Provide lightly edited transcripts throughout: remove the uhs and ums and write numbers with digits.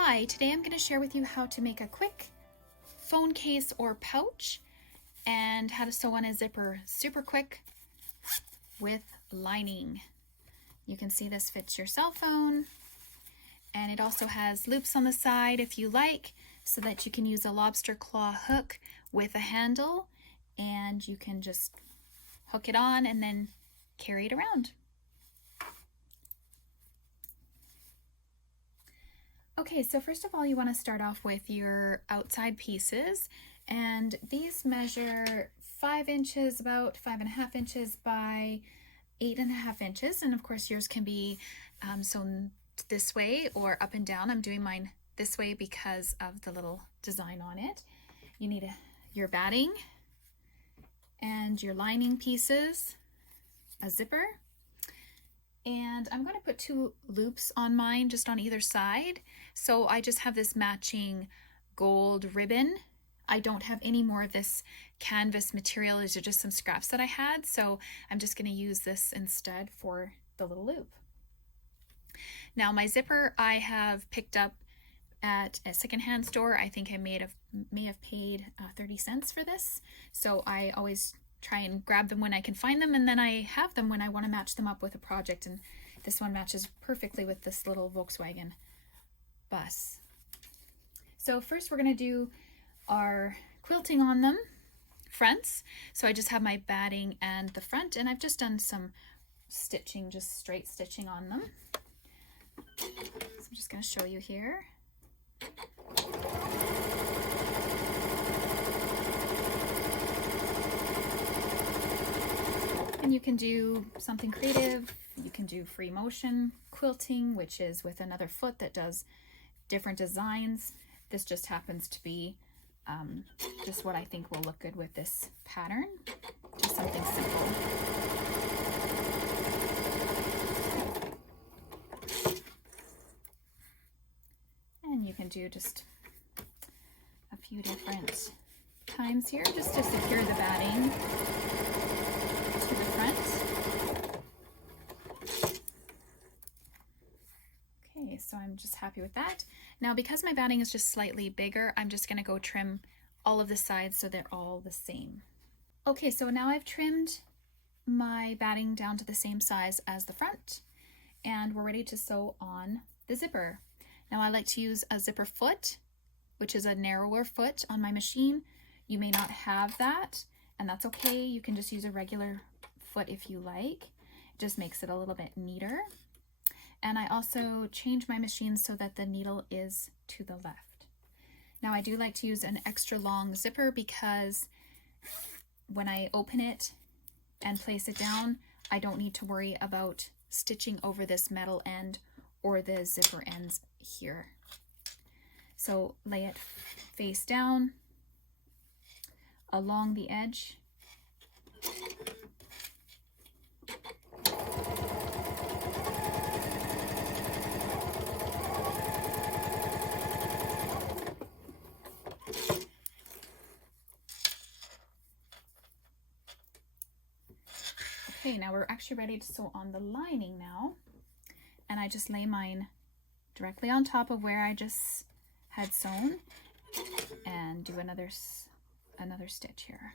Hi, today I'm going to share with you how to make a quick phone case or pouch and how to sew on a zipper super quick with lining. You can see this fits your cell phone, and it also has loops on the side if you like, so that you can use a lobster claw hook with a handle and you can just hook it on and then carry it around. Okay, so first of all, you want to start off with your outside pieces, and these measure 5 inches, about 5.5 inches by 8.5 inches, and of course yours can be sewn this way or up and down. I'm doing mine this way because of the little design on it. You need your batting and your lining pieces, a zipper, and I'm going to put 2 loops on mine, just on either side. So I just have this matching gold ribbon. I don't have any more of this canvas material. These are just some scraps that I had, so I'm just going to use this instead for the little loop. Now my zipper I have picked up at a secondhand store. I think I may have paid 30 cents for this. So I always try and grab them when I can find them, and then I have them when I want to match them up with a project, and this one matches perfectly with this little Volkswagen bus. So first we're going to do our quilting on them fronts. So I just have my batting and the front, and I've just done some stitching, just straight stitching on them. So I'm just going to show you here. And you can do something creative. You can do free motion quilting, which is with another foot that does different designs. This just happens to be just what I think will look good with this pattern. Just something simple. And you can do just a few different times here just to secure the batting to the front. Okay, so I'm just happy with that. Now because my batting is just slightly bigger, I'm just going to go trim all of the sides so they're all the same. Okay, so now I've trimmed my batting down to the same size as the front, and we're ready to sew on the zipper. Now I like to use a zipper foot, which is a narrower foot on my machine. You may not have that, and that's okay. You can just use a regular foot if you like. It just makes it a little bit neater. And I also change my machine so that the needle is to the left. Now I do like to use an extra long zipper because when I open it and place it down, I don't need to worry about stitching over this metal end or the zipper ends here. So lay it face down along the edge. Okay, now we're actually ready to sew on the lining now, and I just lay mine directly on top of where I just had sewn and do another stitch here.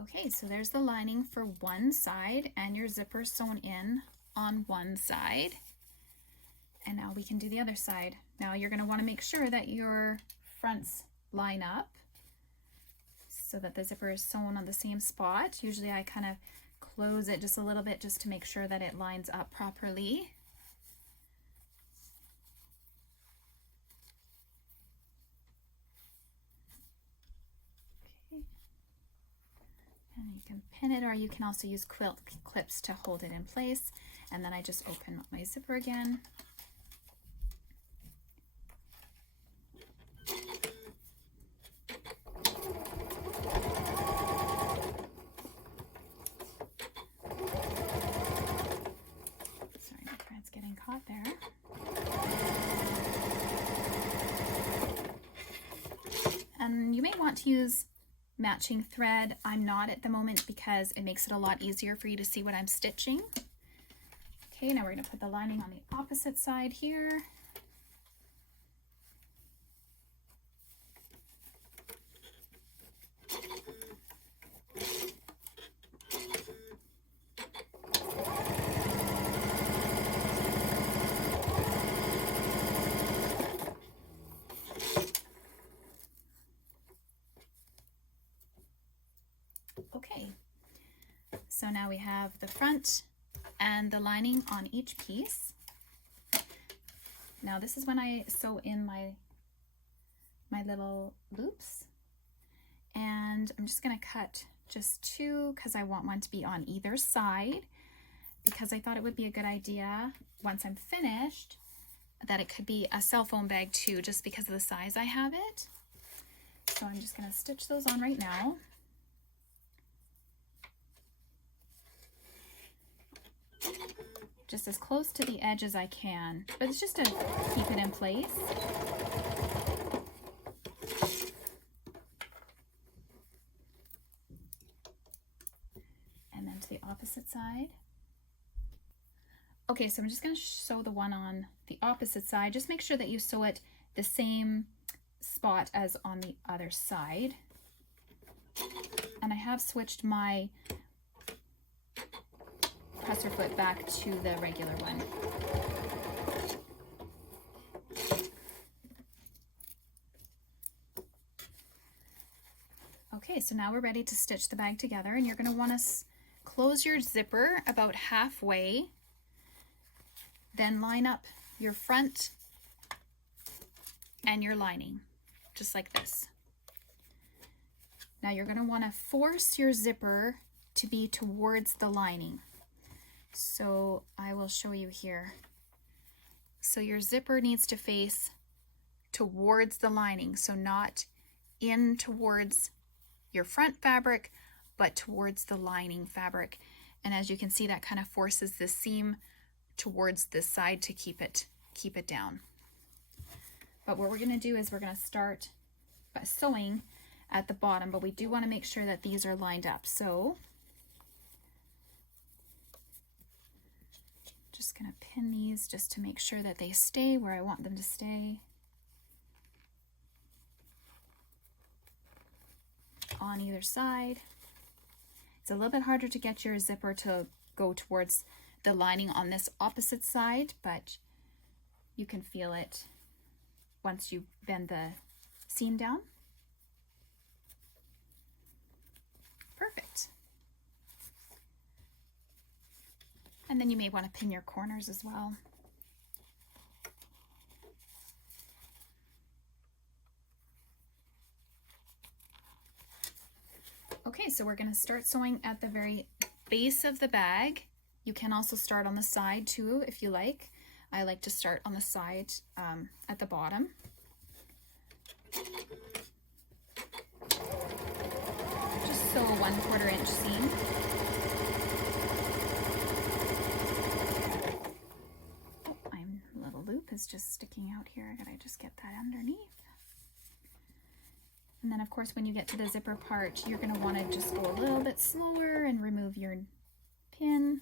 Okay, so there's the lining for one side, and your zipper sewn in on one side. And now we can do the other side. Now you're going to want to make sure that your fronts line up so that the zipper is sewn on the same spot. Usually I kind of close it just a little bit just to make sure that it lines up properly. Okay. And you can pin it, or you can also use quilt clips to hold it in place. And then I just open up my zipper again. caught there. want to use matching thread, I'm not at the moment because it makes it a lot easier for you to see what I'm stitching. Okay, now we're going to put the lining on the opposite side here. Okay, so now we have the front and the lining on each piece. Now this is when I sew in my little loops, and I'm just going to cut just two because I want one to be on either side, because I thought it would be a good idea once I'm finished that it could be a cell phone bag too, just because of the size I have it. So I'm just going to stitch those on right now. Just as close to the edge as I can, but it's just to keep it in place. And then to the opposite side. Okay, so I'm just going to sew the one on the opposite side. Just make sure that you sew it the same spot as on the other side. And I have switched my presser foot back to the regular one. Okay, so now we're ready to stitch the bag together, and you're going to want to close your zipper about halfway, then line up your front and your lining, just like this. Now you're going to want to force your zipper to be towards the lining. So I will show you here. So your zipper needs to face towards the lining, so not in towards your front fabric, but towards the lining fabric. And as you can see, that kind of forces the seam towards this side to keep it down. But what we're going to do is we're going to start by sewing at the bottom, but we do want to make sure that these are lined up. So just going to pin these just to make sure that they stay where I want them to stay. On either side. It's a little bit harder to get your zipper to go towards the lining on this opposite side, but you can feel it once you bend the seam down. Perfect. And then you may want to pin your corners as well. Okay, so we're going to start sewing at the very base of the bag. You can also start on the side too if you like. I like to start on the side at the bottom. Just sew a 1/4 inch seam. Oh, my little loop is just sticking out here. I gotta just get that underneath. And then of course when you get to the zipper part, you're going to want to just go a little bit slower and remove your pin.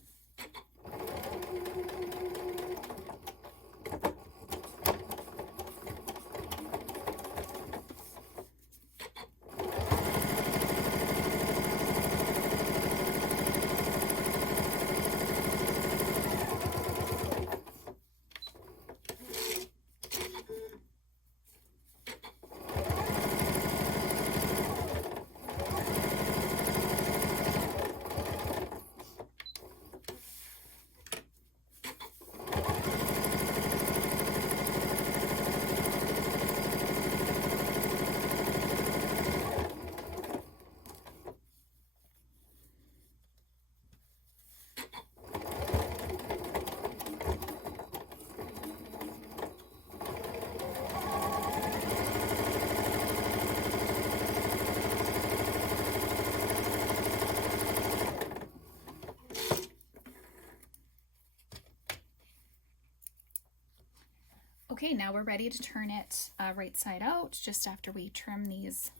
Okay, now we're ready to turn it right side out just after we trim these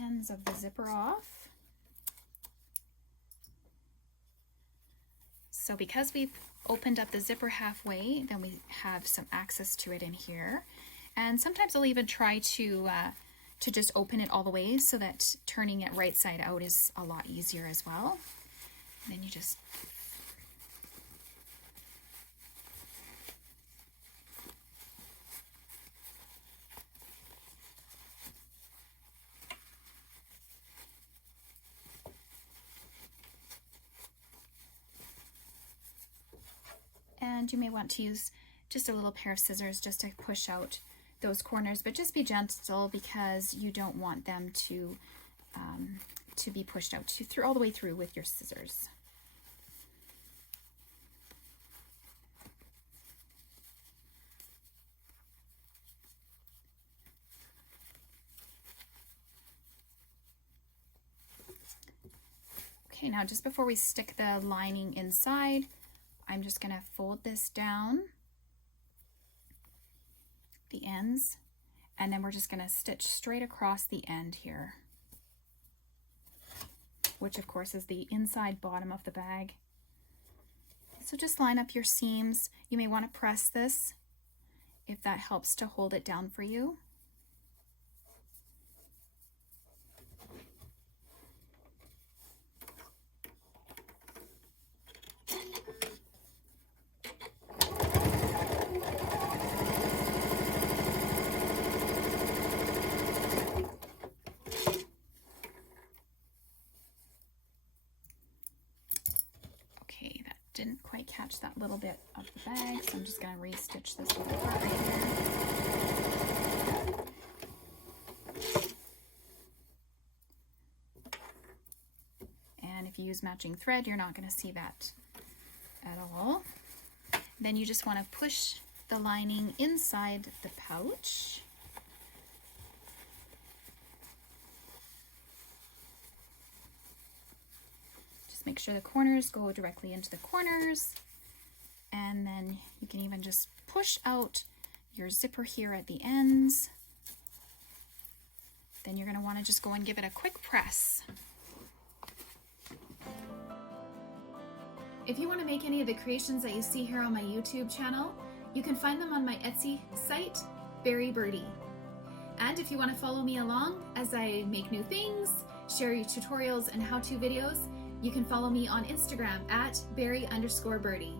ends of the zipper off. So because we've opened up the zipper halfway, then we have some access to it in here. And sometimes I'll even try to just open it all the way so that turning it right side out is a lot easier as well. And then you just and you may want to use just a little pair of scissors just to push out those corners, but just be gentle because you don't want them to be pushed out through all the way through with your scissors. Okay, now just before we stick the lining inside, I'm just going to fold this down, the ends, and then we're just going to stitch straight across the end here, which of course is the inside bottom of the bag. So just line up your seams. You may want to press this if that helps to hold it down for you. Didn't quite catch that little bit of the bag, so I'm just going to re-stitch this little part right here. And if you use matching thread, you're not going to see that at all. Then you just want to push the lining inside the pouch. Make sure the corners go directly into the corners, and then you can even just push out your zipper here at the ends. Then you're going to want to just go and give it a quick press. If you want to make any of the creations that you see here on my YouTube channel, you can find them on my Etsy site, Berry Birdie. And if you want to follow me along as I make new things, share tutorials and how-to videos, you can follow me on Instagram at Berry_Birdie.